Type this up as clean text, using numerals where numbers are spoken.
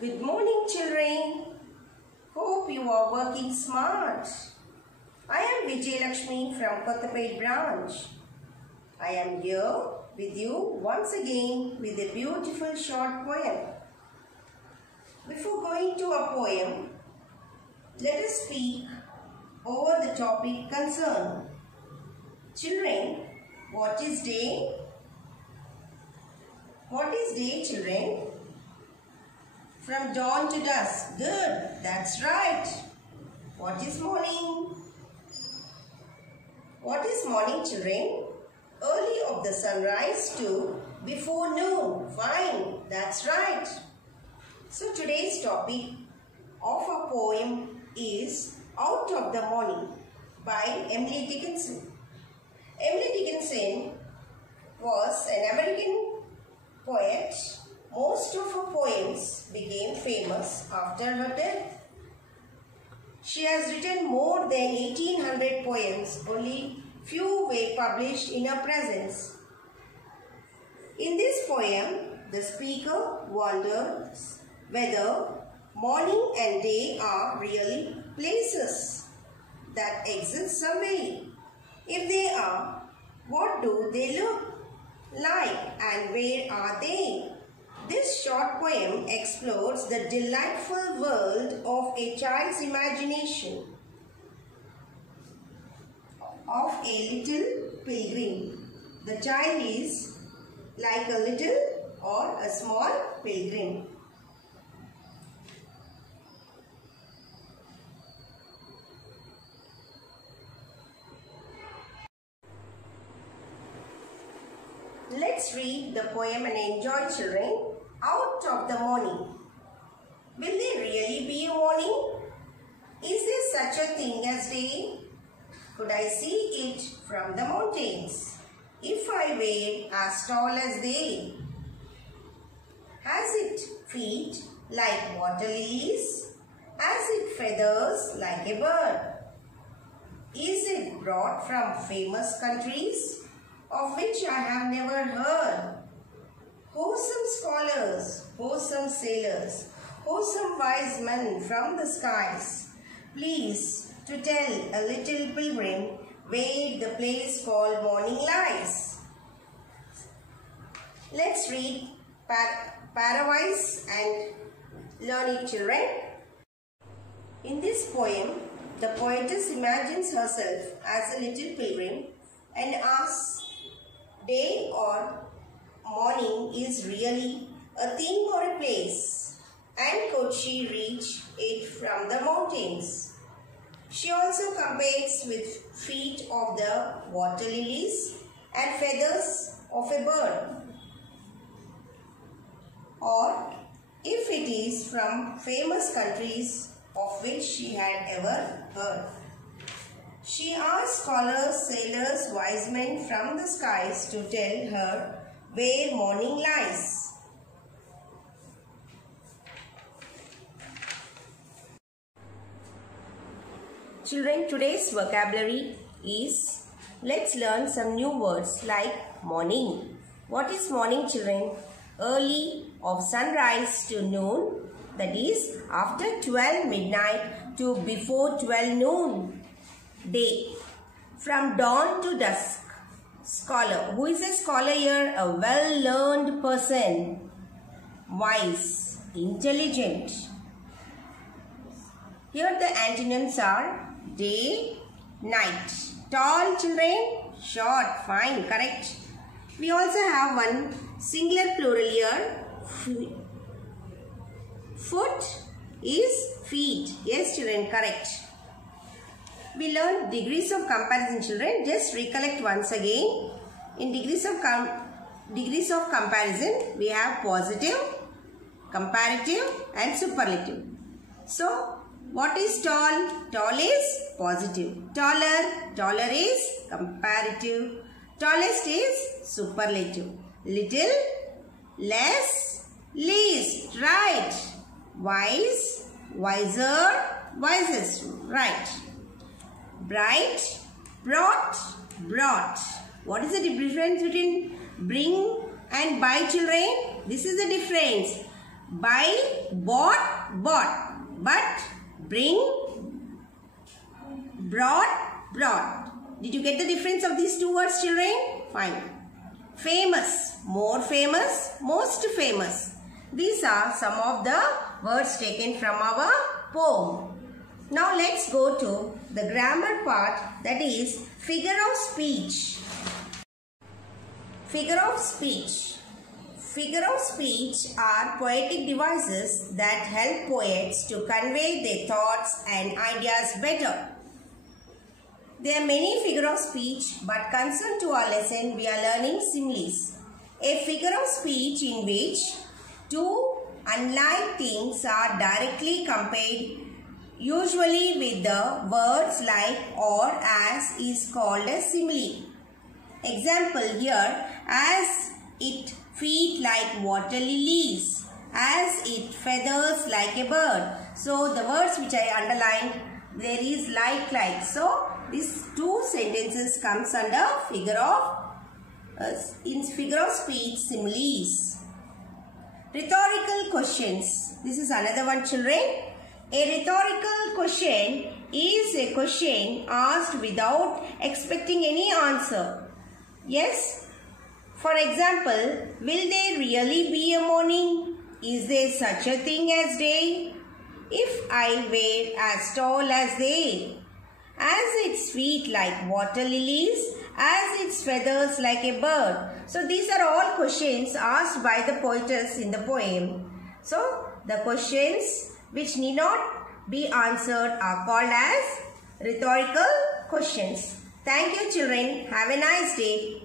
Good morning, children. Hope you are working smart. I am Vijay Lakshmi from Kottapet branch. I am here with you once again with a beautiful short poem. Before going to a poem, let us speak over the topic concerned. Children, what is day? What is day, children? From dawn to dusk. Good, that's right. What is morning? What is morning, children? Early of the sunrise to before noon. Fine, that's right. So today's topic of a poem is Out of the Morning by Emily Dickinson. Emily Dickinson was an American poet. Most of her poems became famous after her death. She has written more than 1800 poems, only few were published in her presence. In this poem, the speaker wonders whether morning and day are really places that exist somewhere. If they are, what do they look like and where are they? This short poem explores the delightful world of a child's imagination of a little pilgrim. The child is like a little or a small pilgrim. Let's read the poem and enjoy, children. Out of the morning. Will there really be a morning? Is there such a thing as day? Could I see it from the mountains if I were as tall as they? Has it feet like water lilies? Has it feathers like a bird? Is it brought from famous countries of which I have never heard? Wholesome scholars, wholesome sailors, wholesome wise men from the skies, please to tell a little pilgrim where the place called morning lies. Let's read Paradise and learn it, children. In this poem, the poetess imagines herself as a little pilgrim and asks, day or morning is really a thing or a place, and could she reach it from the mountains? She also compares with feet of the water lilies and feathers of a bird, or if it is from famous countries of which she had ever heard. She asks scholars, sailors, wise men from the skies to tell her where morning lies. Children, today's vocabulary is, let's learn some new words like morning. What is morning, children? Early of sunrise to noon, that is after 12 midnight to before 12 noon. Day, from dawn to dusk. Scholar. Who is a scholar here? A well-learned person. Wise. Intelligent. Here the antonyms are day, night. Tall, children. Short. Fine. Correct. We also have one singular plural here. Foot is feet. Yes, children. Correct. We learned degrees of comparison, children. Just recollect once again. In degrees of comparison, we have positive, comparative and superlative. So, what is tall? Tall is positive. Taller is comparative. Tallest is superlative. Little, less, least. Right. Wise, wiser, wisest. Right. Bright, brought, brought. What is the difference between bring and buy, children? This is the difference. buy, bought, bought. But, bring, brought, brought. Did you get the difference of these two words, children? Fine. Famous, more famous, most famous. These are some of the words taken from our poem. Now let's go to the grammar part, that is figure of speech. Figure of speech. Figure of speech are poetic devices that help poets to convey their thoughts and ideas better. There are many figure of speech, but concerned to our lesson, we are learning similes. A figure of speech in which two unlike things are directly compared, usually with the words like or as, is called a simile. Example here, as it feet like water lilies, as it feathers like a bird. So the words which I underlined, there is like. So these two sentences comes under figure of speech similes. Rhetorical questions. This is another one, children. A rhetorical question is a question asked without expecting any answer. Yes? For example, will there really be a morning? Is there such a thing as day? If I were as tall as they, as its feet like water lilies, as its feathers like a bird. So these are all questions asked by the poetess in the poem. So the questions which need not be answered are called as rhetorical questions. Thank you, children. Have a nice day.